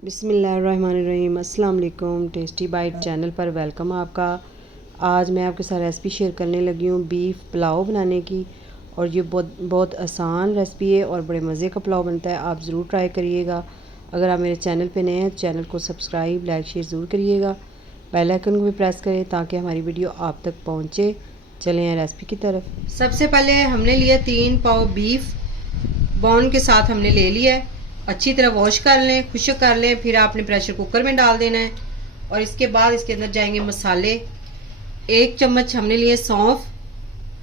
बिस्मिल्लाहिर्रहमानिर्रहीम। अस्सलाम वालेकुम। टेस्टी बाइट चैनल पर वेलकम आपका। आज मैं आपके साथ रेसिपी शेयर करने लगी हूँ बीफ पुलाव बनाने की, और ये बहुत आसान रेसिपी है और बड़े मज़े का पुलाव बनता है। आप ज़रूर ट्राई करिएगा। अगर आप मेरे चैनल पे नए हैं, चैनल को सब्सक्राइब लाइक शेयर ज़रूर करिएगा। बेल आइकन को भी प्रेस करें ताकि हमारी वीडियो आप तक पहुँचे। चलें हैं रेसिपी की तरफ। सबसे पहले हमने लिया 3 पाव बीफ, बोन के साथ हमने ले लिया है। अच्छी तरह वॉश कर लें, खुश्क कर लें, फिर आपने प्रेशर कुकर में डाल देना है। और इसके बाद इसके अंदर जाएंगे मसाले। 1 चम्मच हमने लिए सौंफ,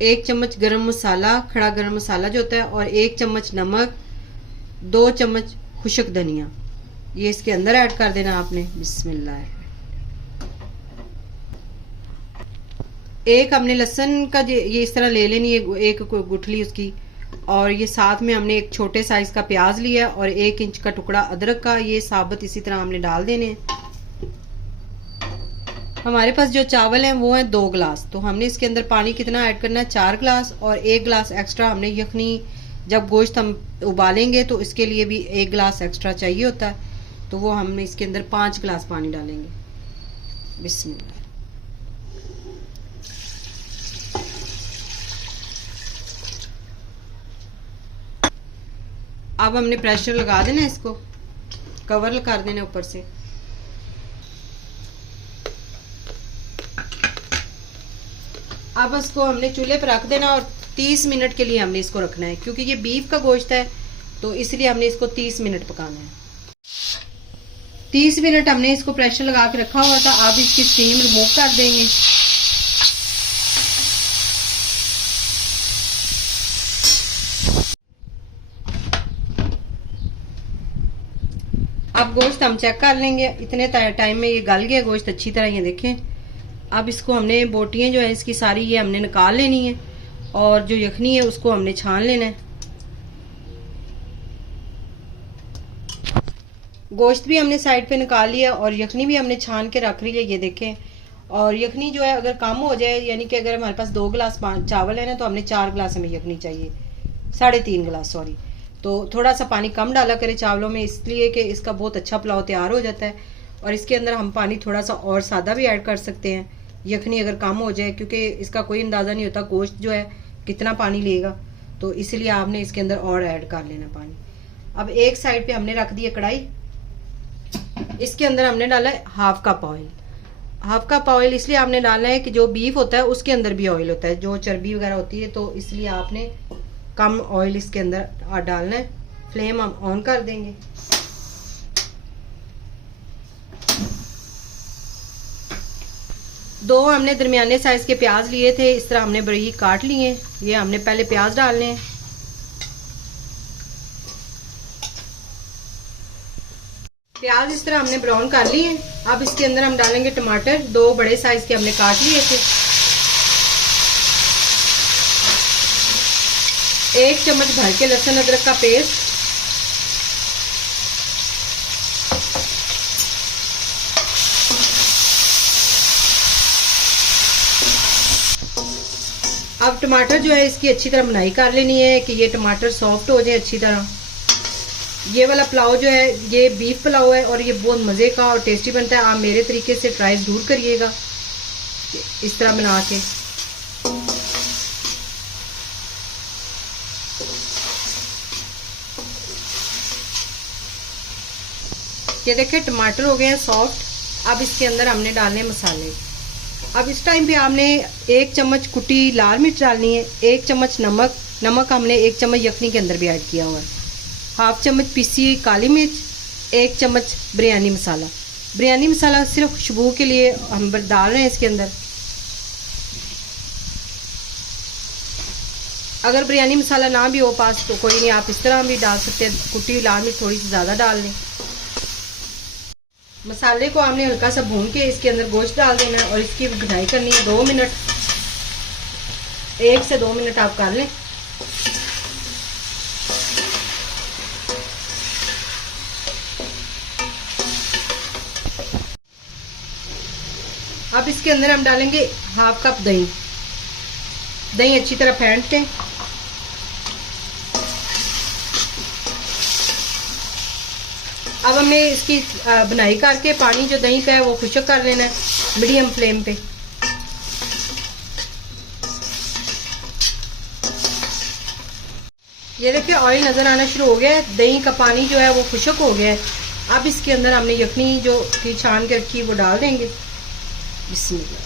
1 चम्मच गरम मसाला, खड़ा गरम मसाला जो होता है, और 1 चम्मच नमक, 2 चम्मच खुश्क धनिया, ये इसके अंदर ऐड कर देना आपने। बिस्मिल्लाह। एक हमने लहसुन का ये इस तरह ले लेनी है, एक गुठली उसकी, और ये साथ में हमने एक छोटे साइज का प्याज लिया और 1 इंच का टुकड़ा अदरक का, ये साबुत इसी तरह हमने डाल देने हैं। हमारे पास जो चावल हैं वो हैं 2 गिलास, तो हमने इसके अंदर पानी कितना ऐड करना है, 4 गिलास, और 1 गिलास एक्स्ट्रा हमने यखनी, जब गोश्त हम उबालेंगे तो इसके लिए भी 1 गिलास एक्स्ट्रा चाहिए होता है, तो वो हमने इसके अंदर 5 गिलास पानी डालेंगे। बिस्मिल्लाह। अब हमने प्रेशर लगा देना, इसको कवर कर देना ऊपर से। अब इसको हमने चूल्हे पर रख देना और 30 मिनट के लिए हमने इसको रखना है, क्योंकि ये बीफ का गोश्त है तो इसलिए हमने इसको 30 मिनट पकाना है। 30 मिनट हमने इसको प्रेशर लगा के रखा हुआ था। अब इसकी स्टीम रिमूव कर देंगे। अब गोश्त हम चेक कर लेंगे, इतने टाइम में ये गल गया गोश्त अच्छी तरह, ये देखें। अब इसको हमने बोटियां जो है इसकी सारी ये हमने निकाल लेनी है, और जो यखनी है उसको हमने छान लेना है। गोश्त भी हमने साइड पे निकाल लिया और यखनी भी हमने छान के रख ली है, ये देखें। और यखनी जो है अगर कम हो जाए, यानी कि अगर हमारे पास 2 गिलास चावल है ना, तो हमने 4 गिलास हमें यखनी चाहिए, 3.5 गिलास सॉरी। तो थोड़ा सा पानी कम डाला करें चावलों में, इसलिए कि इसका बहुत अच्छा पुलाव तैयार हो जाता है। और इसके अंदर हम पानी थोड़ा सा और सादा भी ऐड कर सकते हैं, यखनी अगर कम हो जाए, क्योंकि इसका कोई अंदाज़ा नहीं होता गोश्त जो है कितना पानी लेगा, तो इसलिए आपने इसके अंदर और ऐड कर लेना पानी। अब एक साइड पे हमने रख दी है कढ़ाई, इसके अंदर हमने डाला है 1/2 कप ऑयल। 1/2 कप ऑयल इसलिए आपने डालना है कि जो बीफ होता है उसके अंदर भी ऑयल होता है, जो चर्बी वगैरह होती है, तो इसलिए आपने कम ऑयल इसके अंदर डालना है। फ्लेम हम ऑन कर देंगे। दो हमने दरमियाने साइज के प्याज लिए थे, इस तरह हमने बरीक काट लिए। ये हमने पहले प्याज डालने हैं। प्याज इस तरह हमने ब्राउन कर लिए। अब इसके अंदर हम डालेंगे टमाटर, 2 बड़े साइज के हमने काट लिए थे। 1 चम्मच भर के लहसुन अदरक का पेस्ट, अब टमाटर जो है इसकी अच्छी तरह भुनाई कर लेनी है कि ये टमाटर सॉफ्ट हो जाए अच्छी तरह। ये वाला पुलाव जो है ये बीफ पुलाव है और ये बहुत मज़े का और टेस्टी बनता है। आप मेरे तरीके से ट्राई ज़रूर करिएगा इस तरह बना के। ये देखिए टमाटर हो गए हैं सॉफ्ट। अब इसके अंदर हमने डालने मसाले। अब इस टाइम पे आपने 1 चम्मच कुटी लाल मिर्च डालनी है, 1 चम्मच नमक हमने 1 चम्मच यखनी के अंदर भी ऐड किया हुआ है, 1/2 चम्मच पीसी काली मिर्च, 1 चम्मच बिरयानी मसाला। बिरयानी मसाला सिर्फ खुशबू के लिए हम डाल रहे हैं इसके अंदर। अगर बिरयानी मसाला ना भी हो पास तो कोई नहीं, आप इस तरह भी डाल सकते हैं, कुटी लाल मिर्च थोड़ी सी ज़्यादा डाल लें। मसाले को हमने हल्का सा भून के इसके अंदर गोश्त डाल देना है और इसकी भुनाई करनी है 2 मिनट, 1 से 2 मिनट आप कर लें। अब इसके अंदर हम डालेंगे 1/2 कप दही। दही अच्छी तरह फेंट लें। अब हमें इसकी बुनाई करके पानी जो दही का है वो खुश्क कर लेना है मीडियम फ्लेम पे। ये देखिए ऑयल नज़र आना शुरू हो गया है, दही का पानी जो है वो खुश्क हो गया है। अब इसके अंदर हमने यखनी जो की छान के रखी वो डाल देंगे। बिस्मिल्लाह।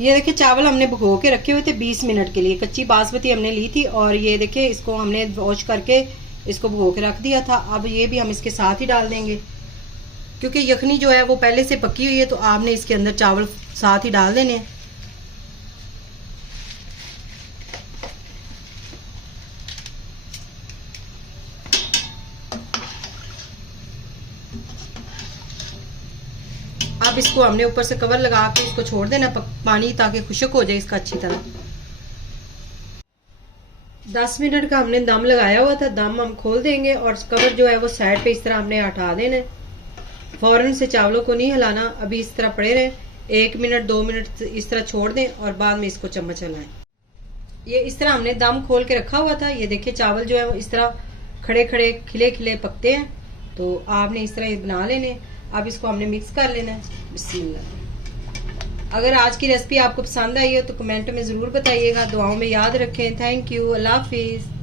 ये देखिए चावल हमने भिगो के रखे हुए थे 20 मिनट के लिए, कच्ची बासमती हमने ली थी और ये देखिए इसको हमने वॉश करके इसको भिगो के रख दिया था। अब ये भी हम इसके साथ ही डाल देंगे क्योंकि यखनी जो है वो पहले से पकी हुई है, तो आपने इसके अंदर चावल साथ ही डाल देने हैं। अब इसको हमने ऊपर से कवर लगा के इसको छोड़ देना पानी, ताकि खुश्क हो जाए इसका अच्छी तरह। 10 मिनट का हमने दम लगाया हुआ था, दम हम खोल देंगे और कवर जो है वो साइड पे इस तरह हमने हटा देना है। फौरन से चावलों को नहीं हिलाना, अभी इस तरह पड़े रहे, 1 मिनट 2 मिनट इस तरह छोड़ दें और बाद में इसको चम्मच हिलाएं। ये इस तरह हमने दम खोल के रखा हुआ था। ये देखिए चावल जो है वो इस तरह खड़े खड़े खिले खिले पकते हैं, तो आपने इस तरह ये बना लेने। अब इसको हमने मिक्स कर लेना है। बिस्मिल्लाह। अगर आज की रेसिपी आपको पसंद आई हो तो कमेंट में ज़रूर बताइएगा, दुआओं में याद रखें। थैंक यू, अल्लाह हाफिज़।